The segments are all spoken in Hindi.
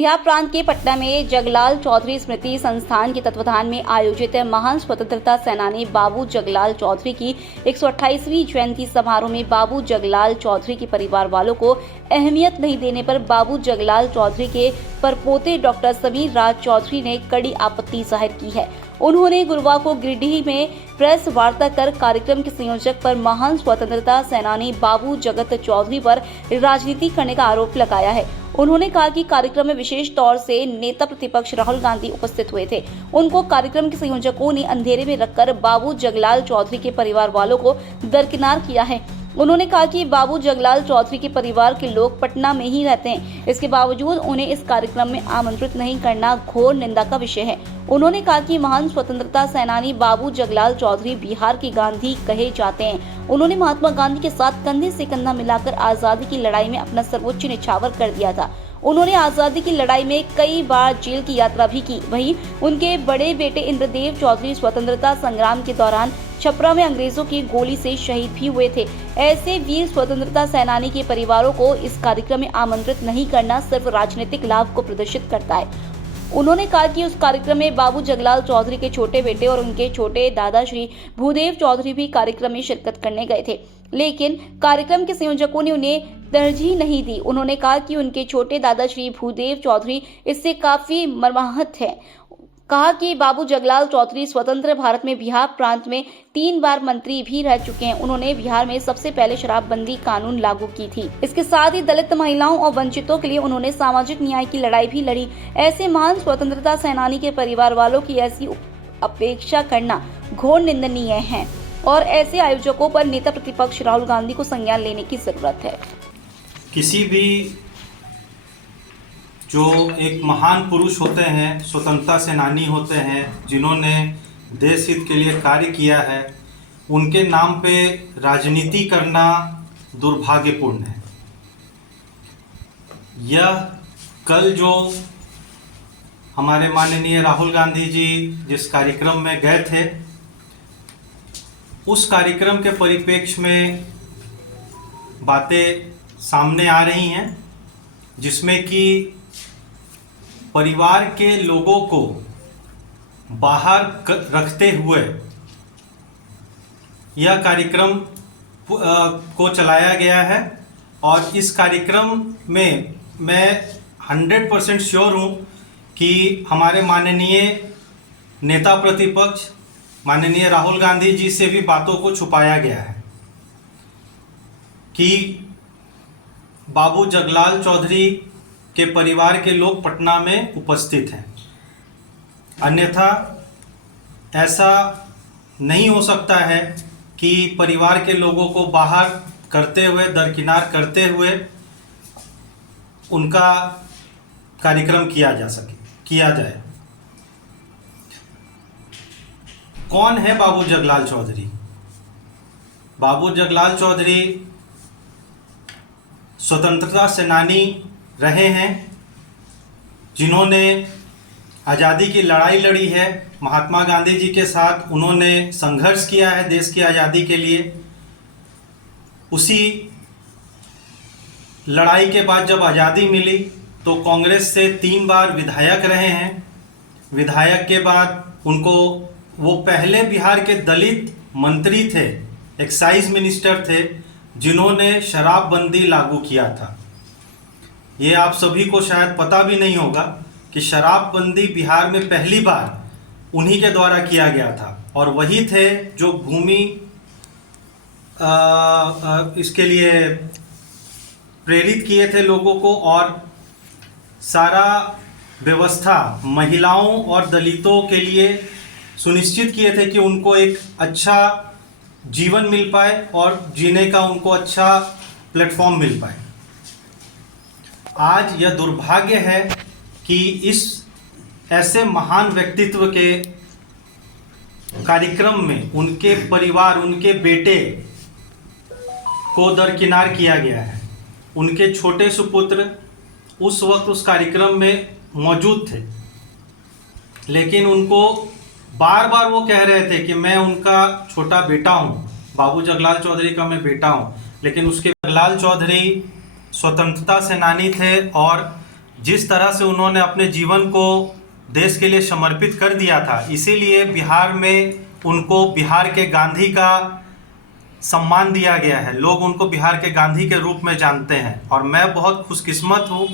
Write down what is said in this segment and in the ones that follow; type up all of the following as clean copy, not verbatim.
बिहार प्रांत के पटना में जगलाल चौधरी स्मृति संस्थान के तत्वाधान में आयोजित महान स्वतंत्रता सेनानी बाबू जगलाल चौधरी की 128वीं जयंती समारोह में बाबू जगलाल चौधरी के परिवार वालों को अहमियत नहीं देने पर बाबू जगलाल चौधरी के परपोते डॉक्टर समीर राज चौधरी ने कड़ी आपत्ति जाहिर की है। उन्होंने गुरुवार को गिरिडीह में प्रेस वार्ता कर कार्यक्रम के संयोजक पर महान स्वतंत्रता सेनानी बाबू जगत चौधरी पर राजनीति करने का आरोप लगाया है। उन्होंने कहा कि कार्यक्रम में विशेष तौर से नेता प्रतिपक्ष राहुल गांधी उपस्थित हुए थे। उनको कार्यक्रम के संयोजकों ने अंधेरे में रखकर बाबू जगलाल चौधरी के परिवार वालों को दरकिनार किया है। उन्होंने कहा कि बाबू जगलाल चौधरी के परिवार के लोग पटना में ही रहते हैं, इसके बावजूद उन्हें इस कार्यक्रम में आमंत्रित नहीं करना घोर निंदा का विषय है। उन्होंने कहा कि महान स्वतंत्रता सेनानी बाबू जगलाल चौधरी बिहार के गांधी कहे जाते हैं। उन्होंने महात्मा गांधी के साथ कंधे से कंधा मिलाकर आजादी की लड़ाई में अपना सर्वोच्च न्यौछावर कर दिया था। उन्होंने आजादी की लड़ाई में कई बार जेल की यात्रा भी की। वहीं उनके बड़े बेटे इंद्रदेव चौधरी स्वतंत्रता संग्राम के दौरान छपरा में अंग्रेजों की गोली से शहीद भी हुए थे। ऐसे वीर स्वतंत्रता सेनानी के परिवारों को इस कार्यक्रम में आमंत्रित नहीं करना सिर्फ राजनीतिक लाभ को प्रदर्शित करता है। उन्होंने कहा कि उस कार्यक्रम में बाबू जगलाल चौधरी के छोटे बेटे और उनके छोटे दादा श्री भूदेव चौधरी भी कार्यक्रम में शिरकत करने गए थे, लेकिन कार्यक्रम के संयोजकों ने उन्हें तरजीह नहीं दी। उन्होंने कहा कि उनके छोटे दादा श्री भूदेव चौधरी इससे काफी मर्माहत है। कहा कि बाबू जगलाल चौधरी स्वतंत्र भारत में बिहार प्रांत में 3 बार मंत्री भी रह चुके हैं। उन्होंने बिहार में सबसे पहले शराबबंदी कानून लागू की थी। इसके साथ ही दलित महिलाओं और वंचितों के लिए उन्होंने सामाजिक न्याय की लड़ाई भी लड़ी। ऐसे महान स्वतंत्रता सेनानी के परिवार वालों की ऐसी अपेक्षा करना घोर निंदनीय है और ऐसे आयोजकों पर नेता प्रतिपक्ष राहुल गांधी को संज्ञान लेने की जरूरत है। किसी भी जो एक महान पुरुष होते हैं, स्वतंत्रता सेनानी होते हैं, जिन्होंने देश हित के लिए कार्य किया है, उनके नाम पे राजनीति करना दुर्भाग्यपूर्ण है। यह कल जो हमारे माननीय राहुल गांधी जी जिस कार्यक्रम में गए थे, उस कार्यक्रम के परिप्रेक्ष्य में बातें सामने आ रही हैं, जिसमें कि परिवार के लोगों को बाहर रखते हुए यह कार्यक्रम को चलाया गया है। और इस कार्यक्रम में मैं 100% श्योर हूँ कि हमारे माननीय नेता प्रतिपक्ष माननीय राहुल गांधी जी से भी बातों को छुपाया गया है कि बाबू जगलाल चौधरी के परिवार के लोग पटना में उपस्थित हैं। अन्यथा ऐसा नहीं हो सकता है कि परिवार के लोगों को बाहर करते हुए, दरकिनार करते हुए उनका कार्यक्रम किया जाए। कौन है बाबू जगलाल चौधरी? बाबू जगलाल चौधरी स्वतंत्रता सेनानी रहे हैं, जिन्होंने आज़ादी की लड़ाई लड़ी है। महात्मा गांधी जी के साथ उन्होंने संघर्ष किया है देश की आज़ादी के लिए। उसी लड़ाई के बाद जब आज़ादी मिली तो कांग्रेस से 3 बार विधायक रहे हैं। विधायक के बाद उनको वो पहले बिहार के दलित मंत्री थे, एक्साइज मिनिस्टर थे, जिन्होंने शराबबंदी लागू किया था। ये आप सभी को शायद पता भी नहीं होगा कि शराबबंदी बिहार में पहली बार उन्हीं के द्वारा किया गया था, और वही थे जो भूमि इसके लिए प्रेरित किए थे लोगों को, और सारा व्यवस्था महिलाओं और दलितों के लिए सुनिश्चित किए थे कि उनको एक अच्छा जीवन मिल पाए और जीने का उनको अच्छा प्लेटफॉर्म मिल पाए। आज यह दुर्भाग्य है कि इस ऐसे महान व्यक्तित्व के कार्यक्रम में उनके परिवार, उनके बेटे को दरकिनार किया गया है। उनके छोटे सुपुत्र उस वक्त उस कार्यक्रम में मौजूद थे, लेकिन उनको बार बार वो कह रहे थे कि मैं उनका छोटा बेटा हूँ, बाबू जगलाल चौधरी का मैं बेटा हूँ। लेकिन उसके जगलाल चौधरी स्वतंत्रता सेनानी थे और जिस तरह से उन्होंने अपने जीवन को देश के लिए समर्पित कर दिया था, इसीलिए बिहार में उनको बिहार के गांधी का सम्मान दिया गया है। लोग उनको बिहार के गांधी के रूप में जानते हैं और मैं बहुत खुशकिस्मत हूँ,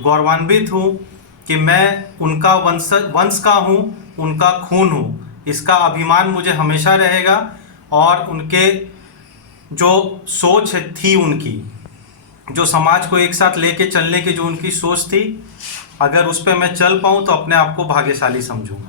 गौरवान्वित हूँ कि मैं उनका वंश का हूँ, उनका खून हूँ। इसका अभिमान मुझे हमेशा रहेगा और उनके जो सोच थी, उनकी जो समाज को एक साथ लेके चलने की जो उनकी सोच थी, अगर उस पर मैं चल पाऊँ तो अपने आप को भाग्यशाली समझूंगा।